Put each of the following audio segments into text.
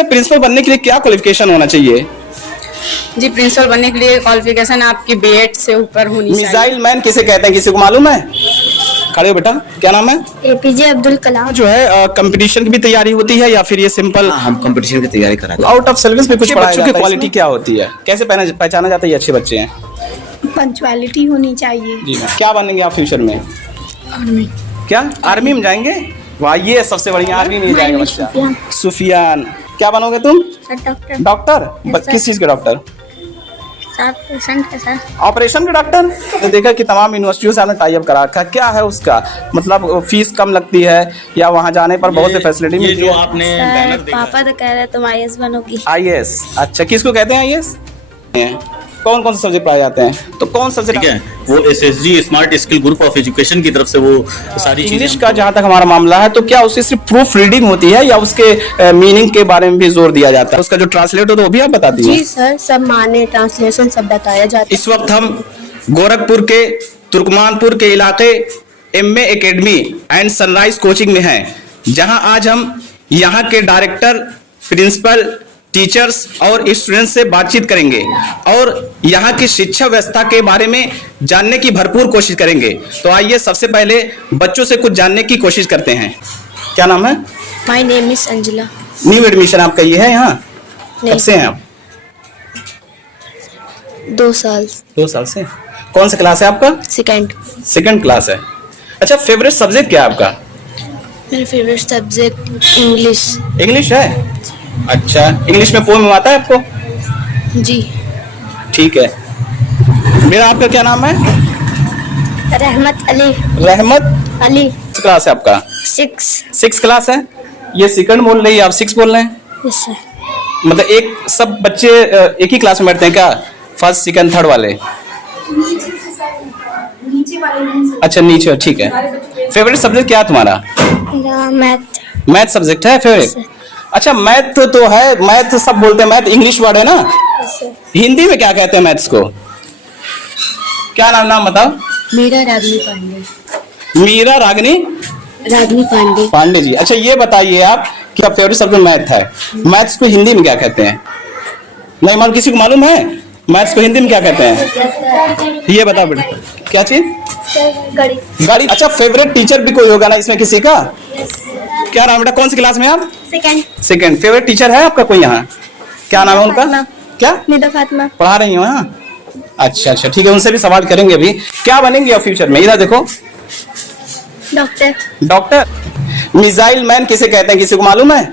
अच्छा, प्रिंसिपल बनने के लिए क्या क्वालिफिकेशन होना चाहिए? जी, प्रिंसिपल बनने के लिए क्वालिफिकेशन आपकी बीएड से ऊपर होनी चाहिए। मिसाइल मैन किसे कहते हैं, किसी को मालूम है? खड़े हो बेटा, क्या नाम है? एपीजे अब्दुल कलाम। जो है कंपटीशन की भी तैयारी होती है या फिर ये सिंपल? हम कंपटीशन की तैयारी कराते हैं। आउट ऑफ सिलेबस में कुछ बच्चों की क्वालिटी क्या होती है, कैसे पहचाना जाता है ये अच्छे बच्चे हैं? पंक्चुअलिटी होनी चाहिए। जी मैम। क्या बनेंगे आप फ्यूचर में? आर्मी। क्या आर्मी में जाएंगे? वाह, ये सबसे बढ़िया, आर्मी में जाएगा बच्चा। सुफियान, क्या बनोगे तुम? डॉक्टर। डॉक्टर? किस चीज के डॉक्टर? पेशेंट के साथ ऑपरेशन के डॉक्टर? तो देखा कि तमाम यूनिवर्सिटियों से आपने टाई अप करा रखा, क्या है उसका मतलब? फीस कम लगती है या वहाँ जाने पर बहुत सी फैसिलिटी मिलती है? आपने बैनर देखा पापा तो कह रहे तुम आईएएस बनोगी। आईएएस? अच्छा, किसको कहते हैं आईएएस? कौन कौन से सब्जेक्ट पढ़ाए जाते हैं, तो कौन सब्जेक्ट? ठीक है, वो SSG smart skill group of education की तरफ से वो सारी चीजें। इंग्लिश का जहाँ तक हमारा मामला है, तो क्या उसकी सिर्फ प्रूफ रीडिंग होती है या उसके मीनिंग के बारे में भी जोर दिया जाता है? उसका जो ट्रांसलेट होता है वो भी आप बता दीजिए। जी सर, सब माने ट्रांसलेशन सब बताया जाता है। इस वक्त हम गोरखपुर के तुर्कमानपुर के इलाके MA academy and sunrise coaching में हैं, जहां आज हम यहां के डायरेक्टर, प्रिंसिपल, टीचर्स और स्टूडेंट्स से बातचीत करेंगे और यहाँ की शिक्षा व्यवस्था के बारे में जानने की भरपूर कोशिश करेंगे। तो आइए सबसे पहले बच्चों से कुछ जानने की कोशिश करते हैं। क्या नाम है? My name is Anjana. New admission आपका ये है यहाँ? कब से हैं आप? 2 साल। 2 साल से। कौन सा क्लास है आपका? सेकंड क्लास है। अच्छा, फेवरेट सब्जेक्ट क्या है आपका? मेरा फेवरेट सब्जेक्ट इंग्लिश है। अच्छा, इंग्लिश में पोएम आता है आपको? जी। ठीक है। मेरा आपका क्या नाम है? रहमत अली। क्लास है आपका? 6 क्लास है। ये सेकंड बोल रही है, आप 6 बोल रहे हैं? Yes sir. मतलब एक सब बच्चे एक ही क्लास में बैठते हैं क्या? फर्स्ट सेकंड थर्ड वाले? अच्छा, नीचे, ठीक है। फेवरेट सब्जेक्ट क्या है तुम्हारा? मैथ सब्जेक्ट है फेवरेट? अच्छा, मैथ तो है, मैथ सब बोलते हैं, मैथ इंग्लिश वर्ड है ना? हिंदी में क्या कहते हैं मैथ्स को? क्या नाम बताओ? मीरा रागनी पांडे जी। अच्छा, ये बताइए आप कि आप फेवरेट सब्जेक्ट मैथ है, मैथ्स को हिंदी में क्या कहते हैं? नहीं मालूम? किसी को मालूम है मैथ्स को हिंदी में क्या कहते हैं? ये बताओ बेटा, क्या चीज? गाड़ी। अच्छा, फेवरेट टीचर भी कोई होगा ना इसमें किसी का? क्या नाम बेटा, कौन सी क्लास में आप? सेकंड। फेवरेट टीचर है आपका कोई यहाँ? क्या नाम है उनका? क्या? निदा फातिमा। पढ़ा रही हो यहाँ? अच्छा, ठीक है, उनसे भी सवाल करेंगे अभी। क्या बनेंगे आप फ्यूचर में? इधर देखो। डॉक्टर। मिसाइल मैन किसे कहते हैं, किसी को मालूम है?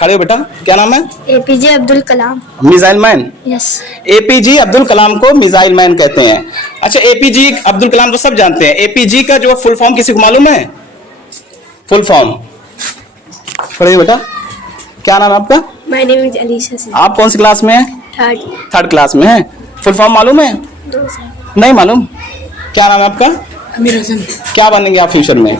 खड़े हो बेटा, क्या नाम है? APJ Abdul Kalam. Missile man? Yes. APJ Abdul Kalam को मिसाइल मैन कहते हैं। अच्छा, एपीजे अब्दुल कलाम तो सब जानते हैं, एपीजे का जो फुल फॉर्म किसी को मालूम है? Full form? खड़े हो बेटा, क्या नाम है आपका? My name is Alisha. आप कौन सी क्लास में हैं? थर्ड क्लास में हैं। फुल फॉर्म मालूम है? 2 साल। नहीं मालूम? क्या नाम है आपका? अमीर हसन। क्या बनेंगे आप फ्यूचर में?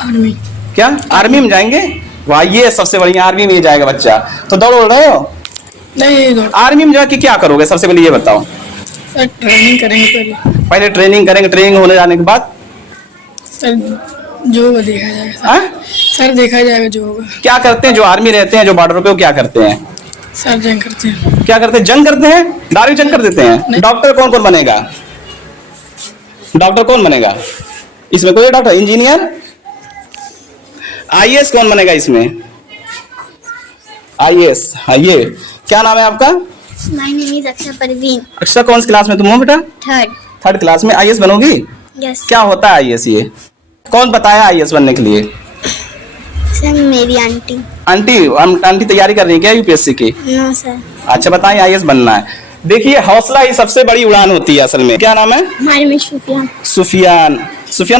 आर्मी। क्या आर्मी में जाएंगे? वाह, ये सबसे बढ़िया, आर्मी में जाएगा बच्चा। तो दौड़ रहे हो? नहीं। आर्मी में जाके क्या करोगे सबसे पहले ये बताओ? सर ट्रेनिंग करेंगे पहले ट्रेनिंग करेंगे, ट्रेनिंग होने जाने के बाद सर जो होगा देखा जाएगा। सर देखा जाएगा जो होगा। क्या करते हैं जो आर्मी रहते हैं, जो बॉर्डर पे, वो क्या करते हैं? सर जंग करते हैं। क्या करते हैं? जंग करते हैं? डायरेक्ट जंग कर देते हैं? डॉक्टर कौन कौन बनेगा? डॉक्टर कौन बनेगा इसमें? कोई डॉक्टर, इंजीनियर, आईएएस कौन बनेगा इसमें? आईएएस। हाँ, ये क्या नाम है आपका? My name is Akshara Parveen. Akshara, कौन सी क्लास में तुम हो बेटा? थर्ड क्लास में। आईएएस बनोगी? यस। क्या होता है आईएएस? ये कौन बताया आईएएस बनने के लिए? सर मेरी आंटी तैयारी कर रही है क्या यूपीएससी की? No sir. अच्छा, बताइए, आईएएस बनना है। देखिए, हौसला ही सबसे बड़ी उड़ान होती है असल में। क्या नाम है? माय नेम इज सुफियान,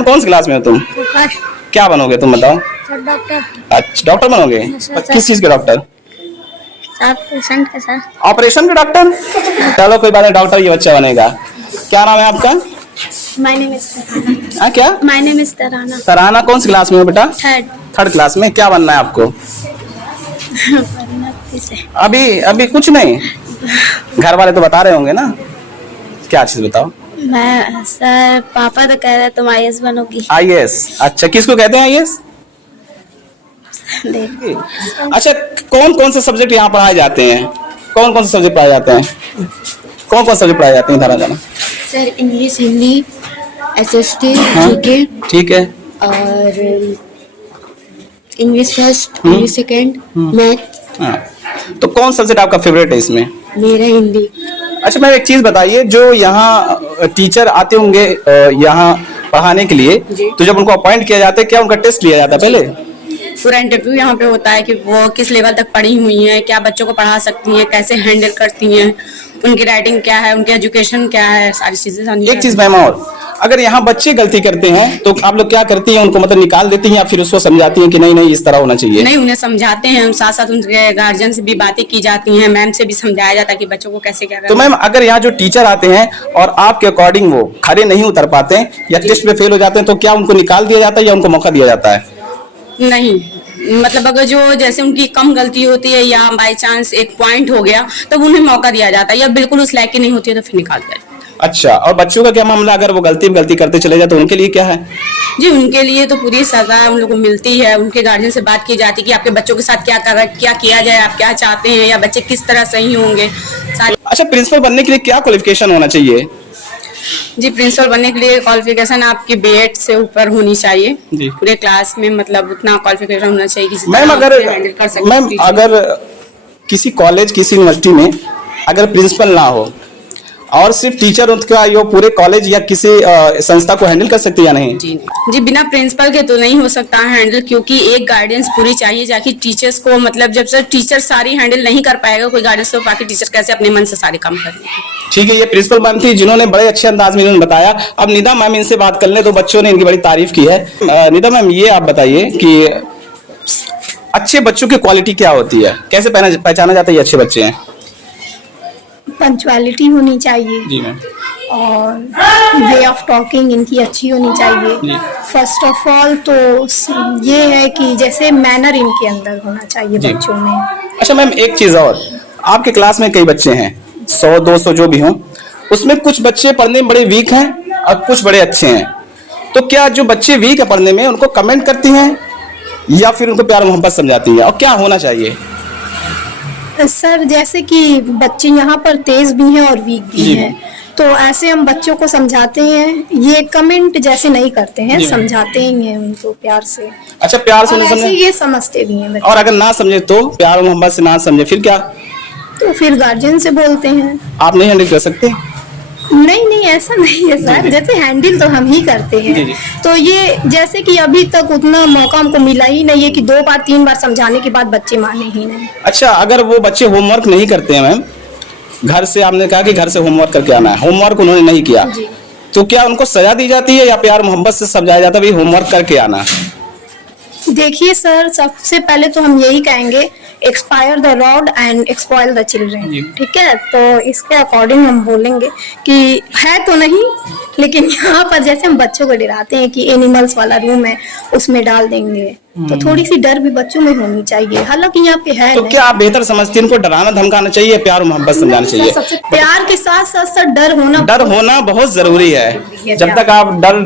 कौन सी क्लास में हो तुम? क्या बनोगे तुम बताओ? डॉक्टर। अच्छा, डॉक्टर बनोगे? किस चीज के डॉक्टर? पेशेंट के साथ। ऑपरेशन के डॉक्टर? चलो कोई बात नहीं, डॉक्टर ये बच्चा बनेगा। क्या नाम है आपका? माय नेम इज क्या? माय नेम इज तराना। कौन सी क्लास में हो बेटा? थर्ड क्लास में। क्या बनना है आपको? अभी कुछ नहीं? घर वाले तो बता रहे होंगे ना, क्या चीज बताओ? मैं सर, पापा तो कह रहे तुम आईएएस बनोगी। आईएएस? अच्छा, किसको कहते हैं आईएएस? अच्छा, कौन कौन से सब्जेक्ट यहाँ पढ़ाए जाते हैं? कौन कौन से सब्जेक्ट पढ़ाए जाते हैं? कौन कौन से सब्जेक्ट पढ़ाए जाते हैं इधर आ जाना? सर इंग्लिश, हिंदी, SST, हाँ, GK ठीक है। और English first, English second, math. हाँ, तो कौन सब्जेक्ट आपका फेवरेट है इसमें? मेरा हिंदी। अच्छा मैम एक चीज बताइए, जो यहाँ टीचर आते होंगे यहाँ पढ़ाने के लिए, तो जब उनको अपॉइंट किया जाता है क्या उनका टेस्ट लिया जाता है पहले? पूरा इंटरव्यू यहाँ पे होता है कि वो किस लेवल तक पढ़ी हुई हैं, क्या बच्चों को पढ़ा सकती हैं, कैसे हैंडल करती हैं, उनकी राइटिंग क्या है, उनकी एजुकेशन क्या है, सारी चीजें। एक चीज मैम और, अगर यहाँ बच्चे गलती करते हैं तो आप लोग क्या करती हैं? उनको मतलब निकाल देती हैं या फिर उसको समझाती हैं कि नहीं नहीं इस तरह होना चाहिए? नहीं, उन्हें समझाते हैं, हम साथ साथ उनके गार्जियन से भी बातें की जाती हैं, मैम से भी समझाया जाता है कि बच्चों को कैसे क्या करना। तो मैम अगर यहाँ जो टीचर आते हैं और आपके अकॉर्डिंग वो खड़े नहीं उतर पाते हैं या टेस्ट में फेल हो जाते हैं, तो क्या उनको निकाल दिया जाता है या उनको मौका दिया जाता है? नहीं, मतलब अगर जो जैसे उनकी कम गलती होती है या बाई चांस एक पॉइंट हो गया तो उन्हें मौका दिया जाता है, या बिल्कुल उस लायक की नहीं होती है तो फिर निकाल दिया जाता है। अच्छा, और बच्चों का क्या मामला? अगर वो गलती करते चले जाए तो उनके लिए क्या है? जी, उनके लिए तो पूरी सजा उन लोगों को मिलती है, उनके गार्जियन से बात की जाती है कि आपके बच्चों के साथ क्या किया जाए, आप क्या चाहते हैं, या बच्चे किस तरह सही होंगे सारी। अच्छा, प्रिंसिपल बनने के लिए क्या क्वालिफिकेशन होना चाहिए? जी, प्रिंसिपल बनने के लिए क्वालिफिकेशन आपकी B.Ed से ऊपर होनी चाहिए जी। पूरे क्लास में, मतलब उतना क्वालिफिकेशन होना चाहिए कि मैम अगर किसी कॉलेज किसी यूनिवर्सिटी में अगर प्रिंसिपल ना हो और सिर्फ टीचर उनका ये पूरे कॉलेज या किसी संस्था को हैंडल कर सकती है या नहीं? जी, बिना प्रिंसिपल के तो नहीं हो सकता हैंडल, क्योंकि एक गाइडेंस पूरी चाहिए जाकि टीचर्स को, मतलब जब से टीचर सारी हैंडल नहीं कर पाएगा कोई गाइडेंस, तो बाकी टीचर कैसे अपने मन से सारे काम करेंगे। ठीक है, ये प्रिंसिपल मैम थी जिन्होंने बड़े अच्छे अंदाज में इन्होंने बताया। अब निदा मैम इनसे बात कर ले, तो बच्चों ने इनकी बड़ी तारीफ की है। निदा मैम ये आप बताइए कि अच्छे बच्चों की क्वालिटी क्या होती है, कैसे पहचाना जाता है ये अच्छे बच्चे हैं? पंक्चुअलिटी होनी चाहिए जी मैम, और वे ऑफ टॉकिंग इनकी अच्छी होनी चाहिए। फर्स्ट ऑफ ऑल तो ये है कि जैसे मैनर इनके अंदर होना चाहिए बच्चों में। अच्छा मैम एक चीज और, आपके क्लास में कई बच्चे हैं, 100-200 जो भी हों, उसमें कुछ बच्चे पढ़ने में बड़े वीक हैं और कुछ बड़े अच्छे हैं, तो क्या जो बच्चे वीक है पढ़ने में उनको कमेंट करती हैं या फिर उनको प्यार मोहब्बत समझाती है, और क्या होना चाहिए? सर जैसे कि बच्चे यहाँ पर तेज भी हैं और वीक भी हैं, तो ऐसे हम बच्चों को समझाते हैं, ये कमेंट जैसे नहीं करते हैं, समझाते ही हैं उनको प्यार से। अच्छा, प्यार से ऐसे ये समझते भी हैं बच्चे। और अगर ना समझे तो, प्यार मोहब्बत से ना समझे फिर क्या? तो फिर गार्जियन से बोलते हैं। आप नहीं हैंडल कर सकते? नहीं ऐसा नहीं है सर, जैसे हैंडल तो हम ही करते हैं। तो ये जैसे कि अभी तक उतना मौका हमको मिला ही नहीं है कि 2 बार 3 बार समझाने के बाद बच्चे माने ही नहीं। अच्छा, अगर वो बच्चे होमवर्क नहीं करते हैं मैम, घर से आपने कहा कि घर से होमवर्क करके आना है, होमवर्क उन्होंने नहीं किया, तो क्या उनको सजा दी जाती है या प्यार मोहब्बत से समझाया जाता है भाई होमवर्क करके आना? देखिए सर, सबसे पहले तो हम यही कहेंगे, expire the rod and spoil the children, ठीक है? तो इसके अकॉर्डिंग हम बोलेंगे कि है तो नहीं, लेकिन यहाँ पर जैसे हम बच्चों को डराते हैं कि एनिमल्स वाला रूम है उसमें डाल देंगे, तो थोड़ी सी डर भी बच्चों में होनी चाहिए, हालांकि यहाँ पे है। तो क्या आप बेहतर समझते हैं इनको डराना धमकाना चाहिए, प्यार मोहब्बत समझाना चाहिए? प्यार के साथ साथ सर डर होना बहुत जरूरी है। जब तक आप डर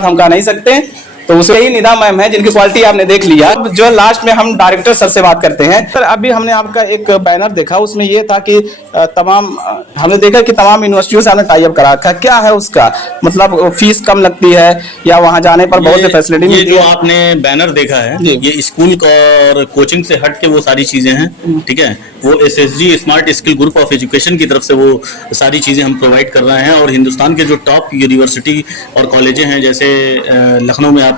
धमका नहीं सकते, तो उसे ही निदा मैम है जिनकी क्वालिटी आपने देख लिया। जो लास्ट में हम डायरेक्टर सर से बात करते हैं। सर अभी हमने आपका एक बैनर देखा, उसमें ये था कि हमने देखा कि तमाम यूनिवर्सिटियों से आपने टाई अप करा रखा, क्या है उसका मतलब? फीस कम लगती है या वहाँ जाने पर बहुत से फैसिलिटी मिलती है? जो आपने बैनर देखा है ये स्कूल और कोचिंग से हट के वो सारी चीजें हैं, ठीक है? वो SSG smart skill group of education की तरफ से वो सारी चीजें हम प्रोवाइड कर रहे हैं, और हिंदुस्तान के जो टॉप यूनिवर्सिटी और कॉलेजें हैं, जैसे लखनऊ में आपका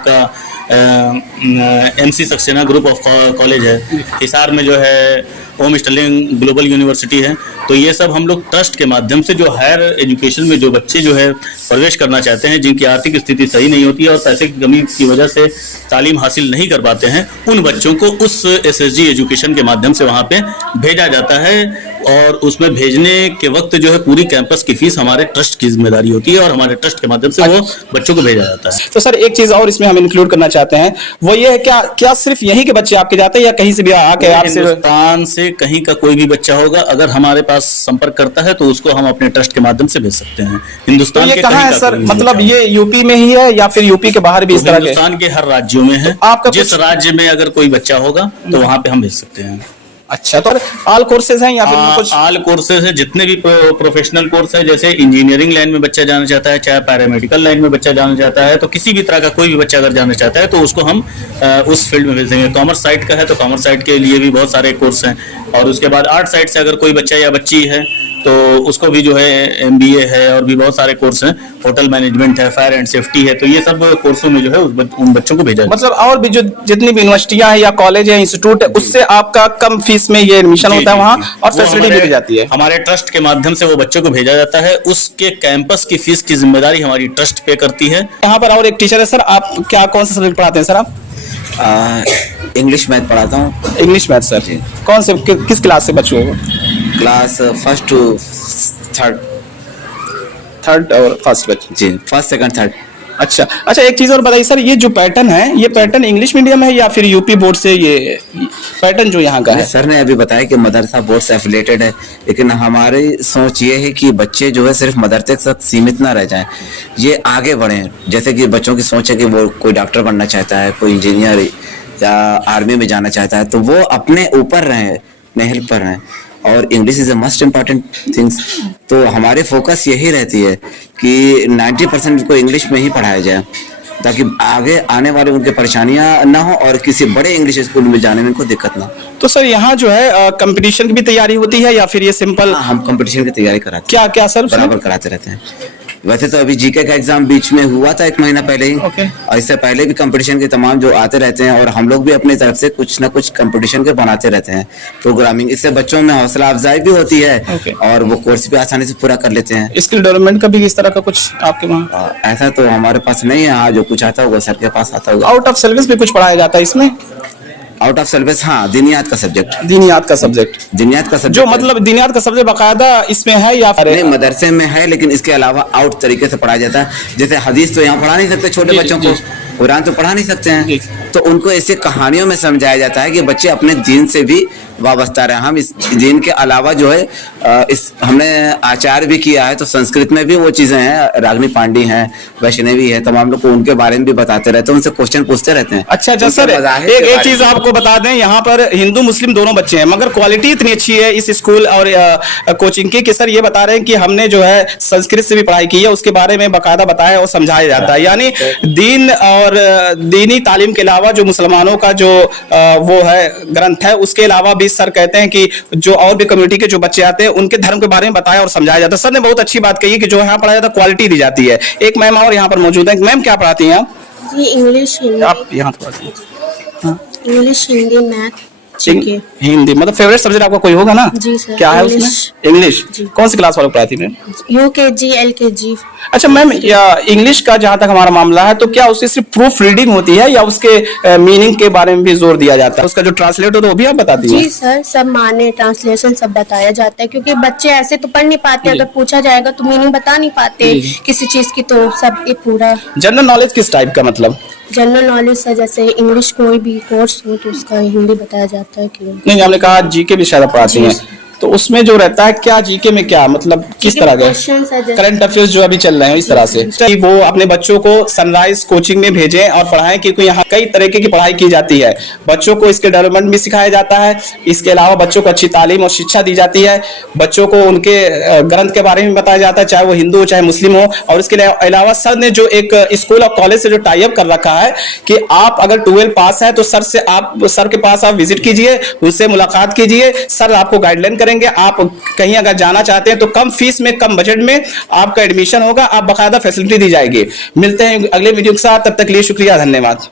MC Saxena group of college है, हिसार में जो है होम स्टर्लिंग ग्लोबल यूनिवर्सिटी है, तो ये सब हम लोग ट्रस्ट के माध्यम से जो हायर एजुकेशन में जो बच्चे जो है प्रवेश करना चाहते हैं, जिनकी आर्थिक स्थिति सही नहीं होती है और पैसे की कमी की वजह से तालीम हासिल नहीं कर पाते हैं, उन बच्चों को उस SSG एजुकेशन के माध्यम से वहाँ पे भेजा जाता है, और उसमें भेजने के वक्त जो है पूरी कैंपस की फीस हमारे ट्रस्ट की जिम्मेदारी होती है, और हमारे ट्रस्ट के माध्यम से वो बच्चों को भेजा जाता है। तो सर एक चीज और इसमें हम इंक्लूड करना चाहते हैं, वो ये है क्या सिर्फ यहीं के बच्चे आपके जाते हैं या कहीं से भी आके आपसे? हिंदुस्तान से कहीं का कोई भी बच्चा होगा, अगर हमारे पास संपर्क करता है तो उसको हम अपने ट्रस्ट के माध्यम से भेज सकते हैं। हिंदुस्तान के कहाँ है सर? मतलब ये यूपी में ही है या फिर यूपी के बाहर भी इस तरह के? हिंदुस्तान के हर राज्यों में है। जिस राज्य में अगर कोई बच्चा होगा तो वहाँ पे हम भेज सकते हैं। अच्छा, तो ऑल कोर्सेज हैं या फिर कुछ? ऑल कोर्सेज है, जितने भी प्रोफेशनल कोर्स है, जैसे इंजीनियरिंग लाइन में बच्चा जाना चाहता है, चाहे पैरामेडिकल लाइन में बच्चा जाना चाहता है, तो किसी भी तरह का कोई भी बच्चा अगर जाना चाहता है तो उसको हम उस फील्ड में भेज देंगे। कॉमर्स साइड का है तो कॉमर्स साइड के लिए भी बहुत सारे कोर्स हैं, और उसके बाद आर्ट साइड से अगर कोई बच्चा या बच्ची है तो उसको भी जो है MBA है, और भी बहुत सारे कोर्स हैं, होटल मैनेजमेंट है, फायर एंड सेफ्टी है, तो ये सब कोर्सों में जो है उन बच्चों को भेजा जाए। मतलब और भी जो जितनी भी यूनिवर्सिटियां हैं या कॉलेज है, इंस्टीट्यूट है, उससे आपका कम फीस में ये एडमिशन होता है वहाँ, और फैसिलिटी भी दी जाती है। हमारे ट्रस्ट के माध्यम से वो बच्चों को भेजा जाता है, उसके कैंपस की फीस की जिम्मेदारी हमारी ट्रस्ट पे करती है। यहाँ पर और एक टीचर है सर, आप क्या कौन सा सब्जेक्ट पढ़ाते हैं सर आप? इंग्लिश मैथ पढ़ाता हूँ। इंग्लिश मैथ सर, कौन से किस क्लास से बच्चों को? क्लास फर्स्ट टू थर्ड और फर्स्ट बच्चे? जी, फर्स्ट सेकंड थर्ड। अच्छा अच्छा, एक चीज और बताइए सर, ये जो पैटर्न है, ये पैटर्न इंग्लिश मीडियम है या फिर यूपी बोर्ड से ये पैटर्न जो यहाँ का है? सर ने अभी बताया कि मदरसा बोर्ड से एफिलेटेड है, लेकिन हमारी सोच ये है कि बच्चे जो है सिर्फ मदरसे के साथ सीमित ना रह जाएं, ये आगे बढ़ें। जैसे कि बच्चों की सोच है कि वो कोई डॉक्टर बनना चाहता है, कोई इंजीनियर या आर्मी में जाना चाहता है, तो वो अपने ऊपर रहें, अपने हेल्प पर रहें, और English is a must important things. तो हमारे फोकस यही रहती है कि 90% को इंग्लिश में ही पढ़ाया जाए, ताकि आगे आने वाले उनके परेशानियां ना हो और किसी बड़े इंग्लिश स्कूल में जाने में उनको दिक्कत ना हो। तो सर यहाँ जो है कंपटीशन की भी तैयारी होती है या फिर ये सिंपल? हम कंपटीशन की तैयारी कराते हैं। क्या क्या सर? बराबर कराते रहते हैं। वैसे तो अभी जीके का एग्जाम बीच में हुआ था 1 महीना पहले ही, और इससे पहले भी कंपटीशन के तमाम जो आते रहते हैं, और हम लोग भी अपनी तरफ से कुछ ना कुछ कंपटीशन के बनाते रहते हैं प्रोग्रामिंग। इससे बच्चों में हौसला अफजाई भी होती है, और वो कोर्स भी आसानी से पूरा कर लेते हैं। स्किल डेवलपमेंट का भी इस तरह का कुछ आपके वहाँ? ऐसा तो हमारे पास नहीं है, हाँ, जो कुछ आता होगा सर के पास आता होगा। आउट ऑफ सिलेबस भी कुछ पढ़ाया जाता है इसमें? आउट ऑफ सिलेबस, हाँ, दीनियात का सब्जेक्ट। दीनियात का सब्जेक्ट? दीनियात का सब्जेक्ट जो मतलब दीनियात का सब्जेक्ट बाकायदा इसमें है या फिर? नहीं, मदरसे में है, लेकिन इसके अलावा आउट तरीके से पढ़ाया जाता है। जैसे हदीस तो यहाँ पढ़ा नहीं सकते छोटे बच्चों को, कुरान तो पढ़ा नहीं सकते हैं, तो उनको ऐसे कहानियों में समझाया जाता है कि बच्चे अपने दीन से भी वाबस्ता रहे। हम इस दीन के अलावा जो है इस हमने आचार भी किया है, तो संस्कृत में भी वो चीज़ें हैं, रागनी पांडी हैं, वैष्णवी है, तमाम लोग को उनके बारे में भी बताते रहते हैं, उनसे क्वेश्चन पूछते रहते हैं। अच्छा अच्छा सर, एक चीज आपको बता दें, यहाँ पर हिंदू मुस्लिम दोनों बच्चे हैं, मगर क्वालिटी इतनी अच्छी है इस स्कूल और कोचिंग की कि सर ये बता रहे हैं कि हमने जो है संस्कृत से भी पढ़ाई की है, उसके बारे में बाकायदा बताया और समझाया जाता है। यानी दीन और दीनी तालीम के अलावा जो मुसलमानों का जो वो है ग्रंथ है, उसके अलावा भी सर कहते हैं कि जो और भी कम्युनिटी के जो बच्चे आते हैं उनके धर्म के बारे में बताया और समझाया जाता है। सर ने बहुत अच्छी बात कही कि जो यहाँ पढ़ाया जाता है क्वालिटी दी जाती है। एक मैम और यहाँ पर मौजूद है। मैम क्या पढ़ाती हैं आप? जी इंग्लिश हिंदी। आप यहाँ पढ़ाती हैं? English Hindi math GK. Hindi मतलब फेवरेट सब्जेक्ट आपका कोई होगा ना? जी सर। क्या है उसमें? इंग्लिश। कौन सी क्लास वालों पढ़ाती मैम? UKG LKG। अच्छा मैम, इंग्लिश का जहाँ तक हमारा मामला है, तो क्या उसकी सिर्फ प्रूफ रीडिंग होती है या उसके मीनिंग के बारे में भी जोर दिया जाता है? उसका जो ट्रांसलेट हो तो वो भी आप बताती हैं? जी सर, सब माने ट्रांसलेशन सब बताया जाता है, क्योंकि बच्चे ऐसे तो पढ़ नहीं पाते, अगर पूछा जाएगा तो मीनिंग बता नहीं पाते किसी चीज की, तो सब ये पूरा। जनरल नॉलेज किस टाइप का मतलब? जनरल नॉलेज सर, जैसे इंग्लिश कोई भी कोर्स हो तो उसका हिंदी बताया जाता है। क्यों नहीं, हमने कहा जीके भी शायद पढ़ाती हैं, तो उसमें जो रहता है क्या जीके में क्या मतलब किस तरह के करंट अफेयर्स जो अभी चल रहे हैं इस तरह से वो अपने बच्चों को सनराइज कोचिंग में भेजें और पढ़ाएं, क्योंकि यहाँ कई तरीके की पढ़ाई की जाती है। बच्चों को इसके डेवलपमेंट भी सिखाया जाता है, इसके अलावा बच्चों को अच्छी तालीम और शिक्षा दी जाती है, बच्चों को उनके ग्रंथ के बारे में बताया जाता है, चाहे वो हिंदू हो चाहे मुस्लिम हो। और इसके अलावा सर ने जो एक स्कूल और कॉलेज से जो टाई अप कर रखा है कि आप अगर 12 पास है तो सर के पास आप विजिट कीजिए, उससे मुलाकात कीजिए, सर आपको गाइडलाइन करेंगे। आप कहीं अगर जाना चाहते हैं तो कम फीस में कम बजट में आपका एडमिशन होगा, आप बाकायदा फैसिलिटी दी जाएगी। मिलते हैं अगले वीडियो के साथ, तब तक के लिए शुक्रिया, धन्यवाद।